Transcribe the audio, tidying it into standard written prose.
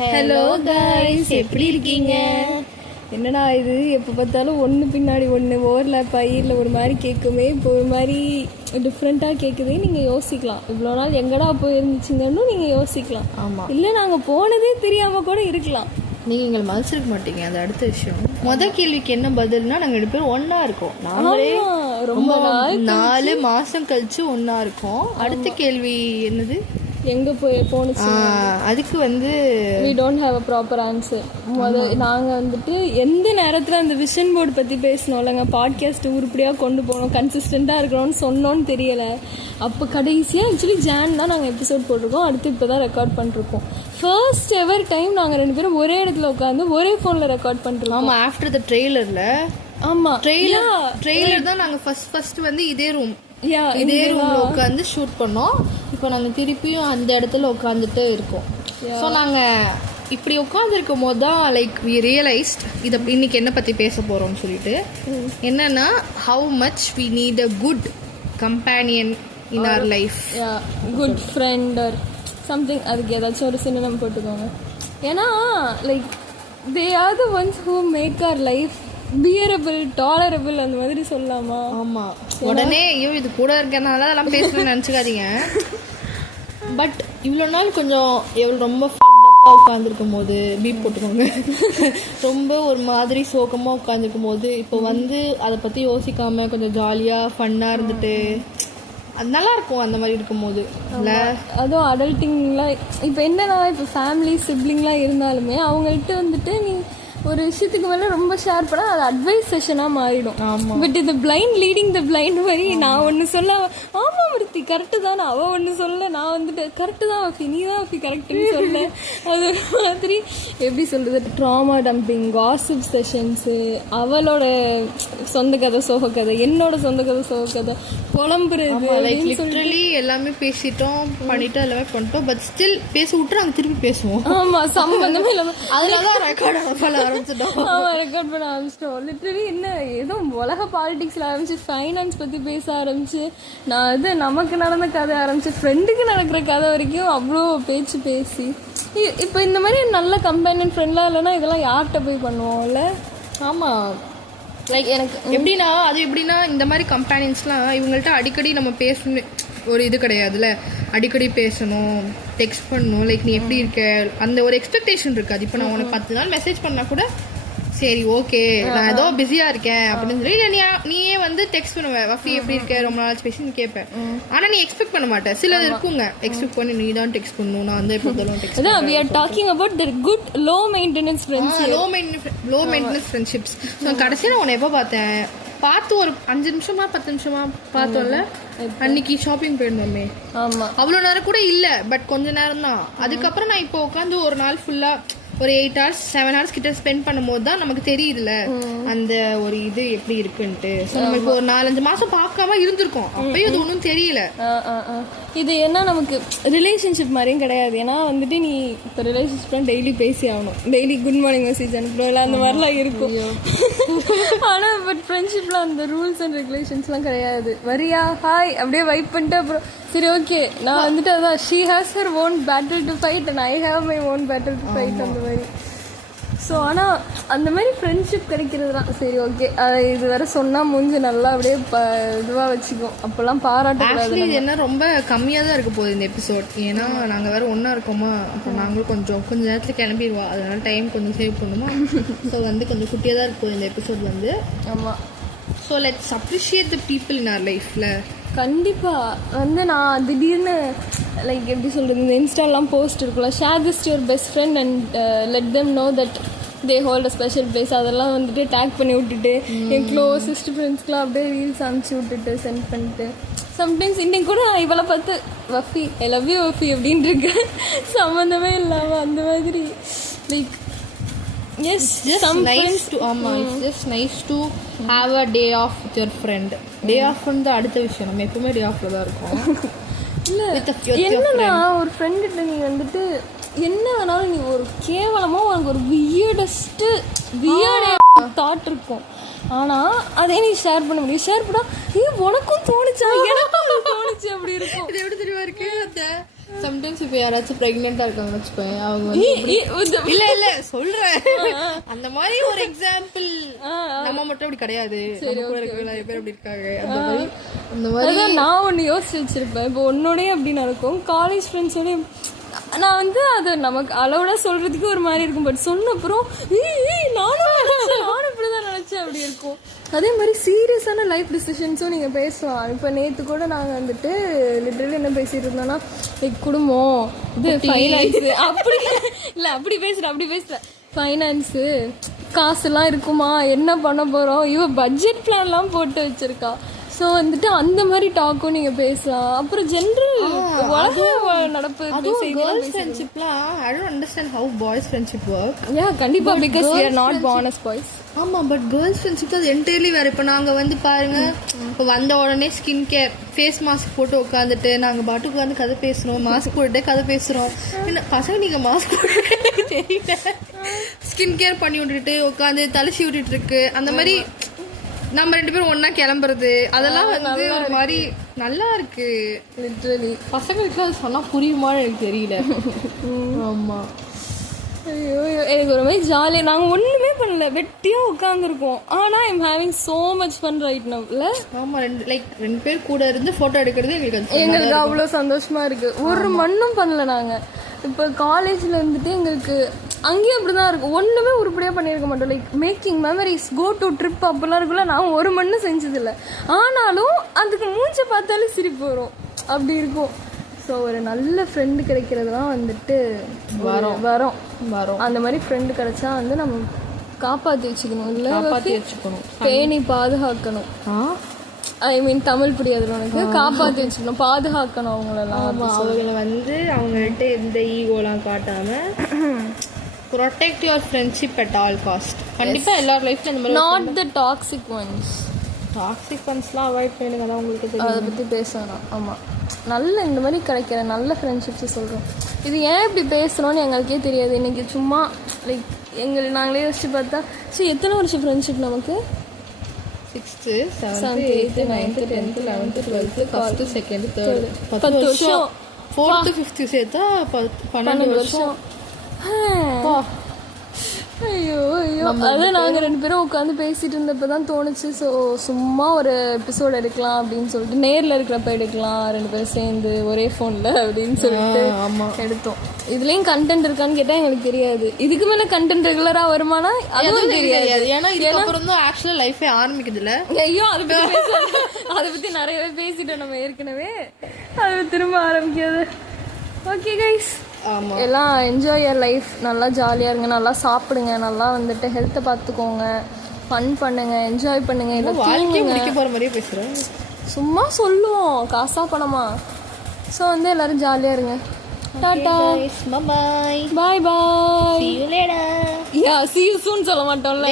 Hello guys, எப்படி இருக்கீங்க? என்னடா இது எப்போ பார்த்தாலும் ஒன்று பின்னாடி ஒன்று ஓவர்லேப் ஆகி இல்லை ஒரு மாதிரி கேட்குமே, இப்போ ஒரு மாதிரி டிஃப்ரெண்ட்டாக கேட்குதே. நீங்கள் யோசிக்கலாம், இவ்வளோ நாள் எங்கடா போயிருந்துச்சுங்கன்னு நீங்கள் யோசிக்கலாம். ஆமாம், இல்லை நாங்கள் போனதே தெரியாமல் கூட இருக்கலாம். நீங்கள் எங்களை மதிச்சிருக்க மாட்டீங்க, அது அடுத்த விஷயம். மொதல் கேள்விக்கு என்ன பதில்னா, நாங்கள் 2 பேரும் ஒன்றா இருக்கோம். நாங்களே ரொம்ப 4 மாதம் கழிச்சு ஒன்றா இருக்கோம். அடுத்த கேள்வி என்னது? எங்கே போணுச்சு? அதுக்கு we don't have a proper answer. நாங்கள் எந்த நேரத்தில் அந்த விஷன் போர்டு பற்றி பேசணும்லங்க, பாட்காஸ்ட் உருப்படியாக கொண்டு போகணும், கன்சிஸ்டண்ட்டாக இருக்கணும்னு சொன்னோன்னு தெரியலை. அப்போ கடைசியாக ஆக்சுவலி ஜான் தான் நாங்கள் எபிசோட் போட்டிருக்கோம். அடுத்து இப்போ தான் ரெக்கார்ட் பண்ணிருக்கோம். ஃபர்ஸ்ட் எவர் டைம் நாங்கள் 2 பேரும் ஒரே இடத்துல உட்காந்து ஒரே ஃபோனில் ரெக்கார்ட் பண்ணிருக்கோம். ஆமாம், ஆஃப்டர் த ட்ரெய்லரில். ஆமாம், ட்ரெய்லர் தான் நாங்கள் ஃபர்ஸ்ட் இதே ரூம்ல உட்காந்து ஷூட் பண்ணோம். இப்போ நாங்கள் திருப்பியும் அந்த இடத்துல உட்காந்துட்டு இருக்கோம். ஸோ நாங்கள் இப்படி உட்காந்துருக்கும் போது தான் லைக் வி ரியலைஸ்ட் இதை இன்னைக்கு என்ன பற்றி பேச போகிறோம்னு சொல்லிட்டு. என்னன்னா, how much we need a good companion in our life. Good friend or something, அதுக்கு ஏதாச்சும் ஒரு சின்னனம் போட்டுக்கோங்க. ஏன்னா like they are the ones who make our life bearable, tolerable, அந்த மாதிரி சொல்லலாமா? ஆமாம், உடனே ஐயோ இது கூட இருக்கனால அதெல்லாம் பேசணும்னு நினச்சிக்காதீங்க. பட் இவ்வளோ நாள் கொஞ்சம் ரொம்ப ஃபக்டப்பாக உட்காந்துருக்கும் போது பீப் போட்டுக்கோங்க, ரொம்ப ஒரு மாதிரி சோகமாக உட்காந்துருக்கும் போது இப்போ அதை பற்றி யோசிக்காமல் கொஞ்சம் ஜாலியாக ஃபன்னாக இருந்துட்டு அது நல்லா இருக்கும். அந்த மாதிரி இருக்கும்போது இல்லை, அதுவும் அடல்ட்டிங்லாம் இப்போ என்னன்னா, இப்போ ஃபேமிலி சிப்ளிங்லாம் இருந்தாலுமே அவங்கள்ட்ட நீ ஒரு விஷயத்துக்கு மேலே ரொம்ப ஷேர் பண்ணால் அது அட்வைஸ் செஷனாக மாறிடும். பட் இது பிளைண்ட் லீடிங் த பிளைண்ட் மாதிரி நான் ஒன்று சொல்ல, ஆமாம் மிருத்தி கரெக்டு தான், அவள் ஒன்று சொல்ல, நான் கரெக்டு தான் வஃபி, நீ தான் வஃபி கரெக்டுன்னு சொல்ல. அது ஒரு மாதிரி எப்படி சொல்கிறது, ட்ராமா டம்பிங், காசிப் செஷன்ஸு, அவளோட சொந்த கதை சோக கதை, என்னோட சொந்த கதை சோக கதை, புலம்புறது, லிட்டரலி எல்லாமே பேசிட்டோம் பண்ணிட்டு எல்லாமே பண்ணிட்டோம். பட் ஸ்டில் பேச விட்டு நாங்கள் திருப்பி பேசுவோம். ஆமாம், சம்பந்தமே இல்லாமல் அதனால ரெக்கார்ட் ரெக்கார்ட் பண்ண ஆரம்பிச்சிட்டோம். லிட்டரலி என்ன ஏதோ உலக பாலிடிக்ஸ்ல ஆரம்பிச்சு, ஃபைனான்ஸ் பத்தி பேச ஆரம்பிச்சு, நான் நமக்கு நடந்த கதை ஆரம்பிச்சு, ஃப்ரெண்டுக்கு நடக்கிற கதை வரைக்கும் அவ்வளோ பேச்சு பேசி, இப்போ இந்த மாதிரி நல்ல கம்பெனியன் ஃப்ரெண்ட்லாம் இல்லைன்னா இதெல்லாம் யார்கிட்ட போய் பண்ணுவோம்ல? ஆமாம், லைக் எனக்கு எப்படின்னா இந்த மாதிரி கம்பெனிஸ்லாம் இவங்கள்ட்ட அடிக்கடி நம்ம பேசணும் ஒரு இது கிடையாதுல்ல, அடிக்கடி பேசணும், டெக்ஸ்ட் பண்ணணும், லைக் நீ எப்படி இருக்க அந்த ஒரு எக்ஸ்பெக்டேஷன் இருக்காது. இப்போ நான் உனக்கு 10 நாள் மெசேஜ் பண்ணா கூட சரி ஓகே நான் ஏதோ பிஸியா இருக்கேன் அப்படின்னு சொல்லி நீயே டெக்ஸ்ட் பண்ணுவ, வஃபி எப்படி இருக்க ரொம்ப நாள் பேசி நீ கேட்பேன். ஆனா நீ எக்ஸ்பெக்ட் பண்ண மாட்டேன். சில இருக்குங்க எக்ஸ்பெக்ட் பண்ணி நீ தான் டெக்ஸ்ட் பண்ணணும், நான் டெக்ஸ்ட். அதான் we are talking about the good low maintenance friendships. low maintenance friendships. So கடைசியாக நான் உன்னை எப்போ பார்த்து ஒரு 5 நிமிஷமா 10 நிமிஷமா பார்த்தோம்ல, அன்னைக்கு ஷாப்பிங் போயிருந்தோமே. ஆமா, அவ்வளோ நேரம் கூட இல்லை, பட் கொஞ்ச நேரம் தான். அதுக்கப்புறம் நான் இப்போ உட்காந்து ஒரு நாள் ஃபுல்லா ஒரு 8 hours 7 hours கிட்ட ஸ்பெண்ட் பண்ணும்போது தான் நமக்கு தெரியுதுல அந்த ஒரு இது எப்படி இருக்குன்ட்டு. நம்ம இப்போ ஒரு 4-5 மாசம் பார்க்காம இருந்திருக்கோம், அப்பயும் இது ஒன்றும் தெரியல. இது என்ன நமக்கு ரிலேஷன்ஷிப் மாதிரியும் கிடையாது. ஏன்னா நீ இப்போ ரிலேஷன்ஷிப்லாம் டெய்லி பேசி ஆகணும், டெய்லி குட் மார்னிங் மெசேஜ் அனுப்புறோம்ல, அந்த மாதிரிலாம் இருக்கும். ஆனால் பட் ஃப்ரெண்ட்ஷிப்ல அந்த ரூல்ஸ் அண்ட் ரெகுலேஷன்ஸ்லாம் கிடையாது. வரியா ஹாய் அப்படியே வைப் பண்ணிட்டு அப்புறம் சரி ஓகே நான் அதான் she has her own battle to fight and I have my own battle to fight, அந்த மாதிரி. ஸோ ஆனால் அந்த மாதிரி ஃப்ரெண்ட்ஷிப் கிடைக்கிறது தான் சரி ஓகே. இது வேற சொன்னால் மூஞ்சி நல்லா அப்படியே இதுவாக வச்சுக்கும், அப்போல்லாம் பாராட்டக்கூடாது. இது என்ன ரொம்ப கம்மியாக தான் இருக்க போகுது இந்த எபிசோட். ஏன்னா நாங்கள் வேற ஒன்றா இருக்கோமா, அப்போ நாங்களும் கொஞ்சம் நேரத்தில் கிளம்பிடுவா, அதனால டைம் கொஞ்சம் சேவ் பண்ணுமா. ஸோ கொஞ்சம் குட்டியாக தான் இருக்க போகுது இந்த எபிசோட். ஆமாம். So let's appreciate the people in our லைஃப்ல. கண்டிப்பாக நான் திடீர்னு லைக் எப்படி சொல்கிறது, இந்த இன்ஸ்டாலாம் போஸ்ட் இருக்குல்ல, share this your best friend and let them know that they hold a special place, அதெல்லாம் டேக் பண்ணி விட்டுட்டு என் க்ளோசஸ்ட் ஃப்ரெண்ட்ஸ்க்குலாம் அப்படியே ரீல்ஸ் அனுப்பிச்சி விட்டுட்டு சென்ட் பண்ணிட்டு, சம்டைம்ஸ் இன்னைக்கு கூட இவளை பார்த்து வஃபி ஐ லவ் யூ வஃபி அப்படின்ட்டு இருக்கேன், சம்மந்தமே இல்லாமல் அந்த மாதிரி. Like Yes, just nice to it's just nice to have a day off with your friend. Day off வந்து அடுத்த விஷயம், நம்ம எப்பவுமே டே ஆஃப்ல தான் இருக்கோம். இல்லை என்னன்னா ஒரு ஃப்ரெண்டுகிட்ட நீ என்ன வேணாலும் நீ ஒரு கேவலமாக உனக்கு ஒரு வியர்டஸ்ட் தாட் இருக்கும், ஆனால் அதே நீ ஷேர் பண்ண முடியும். ஷேர் பண்ணா உனக்கும் தோணுச்சா எனக்கும் தோணுச்சு அப்படி இருக்கும். இது எப்படி தெரியுமா இருக்கு, அந்த சம்டைம்ஸ் இப்போ யாராச்சும் ப்ரெக்னெண்டா இருக்காங்கன்னு வச்சுக்கோங்க, அவங்க வந்து இல்ல சொல்றேன், அந்த மாதிரி ஒரு எக்ஸாம்பிள். நம்ம மட்டும் அப்படி கிடையாது, நம்ம கூட இருக்க நிறைய பேர் அப்படி இருக்காங்க. அந்த மாதிரி நான் ஒன்று யோசிச்சு வச்சிருப்பேன். இப்போ உன்னோடய அப்படி நடக்கும், காலேஜ் ஃப்ரெண்ட்ஸோடய நான் வந்து அது நமக்கு அளவோட சொல்றதுக்கு ஒரு மாதிரி இருக்கும். பட் சொன்னப்புறம் நானும் இப்படிதான் நினைச்சேன் அப்படி இருக்கும். அதே மாதிரி சீரியஸான லைஃப் டிசிஷன்ஸும் நீங்கள் பேசலாம். இப்போ நேற்று கூட நாங்கள் வந்துட்டு லிட்டரலி என்ன பேசிட்டு இருந்தோம்னா, குடும்பம் இது ஃபைனான்ஸு அப்படி இல்லை, அப்படி பேசுகிறேன் ஃபைனான்ஸு காசுலாம் இருக்குமா, என்ன பண்ண போகிறோம், பட்ஜெட் பிளான்லாம் போட்டு வச்சுருக்கா. ஸோ வந்துட்டு அந்த மாதிரி டாக்கும் நீங்கள் பேசலாம். அப்புறம் ஜென்ரல் நடப்பு கேர்ள்ஸ் ஃப்ரெண்ட்ஷிப்லாம் I don't understand how boys friendship work. கண்டிப்பா because we are not born as boys. ஆமாம், பட் கேர்ள்ஸ் ஃப்ரெண்ட்ஷிப் அது என்டையர்லி வேறு. இப்போ நாங்கள் வந்து பாருங்க, இப்போ வந்த உடனே ஸ்கின் கேர் ஃபேஸ் மாஸ்க் போட்டு உட்காந்துட்டு நாங்கள் பாட்டு உட்காந்து கதை பேசுகிறோம், மாஸ்க் போட்டுட்டே கதை பேசுகிறோம். என்ன பசங்க நீங்கள் மாஸ்க் போட்டு தெரியல, ஸ்கின் கேர் பண்ணி விட்டுட்டு உட்காந்து தலசி விட்டுட்டு இருக்கு. அந்த மாதிரி நம்ம 2 பேரும் ஒன்னா கிளம்புறது, அதெல்லாம் வந்து ஒரு மாதிரி நல்லா இருக்கு. லிட்டரலி பசங்களுக்கு அது சொன்னா புரியுமான்னு எனக்கு தெரியல. ஆமா, ஐயோ எனக்கு ஒரு மாதிரி ஜாலியாக, நாங்கள் ஒன்றுமே பண்ணல, வெட்டியாக உட்காந்துருக்கோம். ஆனால் I'm having so much fun right now. இல்லை ஆமாம், ரெண்டு பேர் கூட இருந்து ஃபோட்டோ எடுக்கிறது எங்களுக்கு அவ்வளோ சந்தோஷமா இருக்கு. ஒரு மண்ணும் பண்ணல நாங்கள். இப்போ காலேஜில் வந்துட்டு எங்களுக்கு அங்கேயும் அப்படி தான் இருக்கும், ஒன்றுமே உருப்படியாக பண்ணியிருக்க மாட்டோம். Like making memories, go to trip அப்படிலாம் இருக்குல்ல, நான் ஒரு மண்ணும் செஞ்சதில்லை. ஆனாலும் அதுக்கு மூஞ்சை பார்த்தாலே சிரிப்பு வரும், அப்படி இருக்கும். ஸோ ஒரு நல்ல ஃப்ரெண்டு கிடைக்கிறதுலாம் வந்துட்டு வரும். அந்த மாதிரி ஃப்ரெண்டு கிடைச்சா வந்து நம்ம காப்பாற்றி வச்சுக்கணும், இல்லை காப்பாற்றி வச்சுக்கணும், பேணி பாதுகாக்கணும். ஐ மீன் தமிழ் புரியாது உனக்கு, காப்பாற்றி வச்சுக்கணும், பாதுகாக்கணும் அவங்களெல்லாம். அவங்கள வந்து அவங்கள்ட்ட எந்த ஈகோலாம் காட்டாமல் protect your friendship at all cost. கண்டிப்பா எல்லார் லைஃப்ல இந்த மாதிரி not the toxic ones. Toxic ஃப்ரெண்ட்ஸ்லாம் அவாய்ட் பண்ணுங்க, அதான் உங்களுக்கு தெரியும். அதை பற்றி பேசணும். ஆமாம், நல்ல இந்த மாதிரி கிடைக்கிற நல்ல ஃப்ரெண்ட்ஷிப்ஸ் சொல்கிறோம். இது ஏன் இப்படி பேசுகிறோன்னு எங்களுக்கே தெரியாது. இன்றைக்கி சும்மா லைக் நாங்களே யோசிச்சு பார்த்தா, சரி எத்தனை வருஷம் ஃப்ரெண்ட்ஷிப் நமக்கு? 6th 7th 8th 9th 10th 11th 12th 1st 2nd 3rd 10 வருஷம். 4th 5th சேர்த்தா 12 வருஷம். ஐயோ அதான் நாங்கள் 2 பேரும் உட்காந்து பேசிட்டு இருந்தப்போ தான் தோணுச்சு. ஸோ சும்மா ஒரு எபிசோட் எடுக்கலாம் அப்படின்னு சொல்லிட்டு, நேரில் இருக்கிறப்ப எடுக்கலாம் 2 பேரும் சேர்ந்து ஒரே ஃபோனில் அப்படின்னு சொல்லிட்டு எடுத்தோம். இதுலேயும் கண்டென்ட் இருக்கான்னு கேட்டால் எங்களுக்கு தெரியாது. இதுக்கு மேலே கண்டென்ட் ரெகுலராக வருமானா அதுவும் தெரியாது. ஏன்னா இதுக்கப்புறம் தான் ஆக்சுவலாக லைஃபே ஆரம்பிக்குது இல்லை. ஐயோ அதை பற்றி நிறையவே பேசிட்டோம் நம்ம ஏற்கனவே, அது திரும்ப ஆரம்பிக்காது. ஓகே கைஸ், எல்லாம் என்ஜாய் யர் லைஃப், நல்லா ஜாலியாக இருங்க, நல்லா சாப்பிடுங்க, நல்லா வந்துட்டு ஹெல்த்தை பார்த்துக்கோங்க, ஃபன் பண்ணுங்க, என்ஜாய் பண்ணுங்க. இல்லை வாழ்க்கையை முடிக்க போகிற மாதிரியே பேசுகிறேன், சும்மா சொல்லுவோம் காசா பணமா. ஸோ வந்து எல்லாரும் ஜாலியாக இருங்க. டாடா, பாய் பாய் பாய், see you later. see you soon சொல்ல மாட்டோம்ல.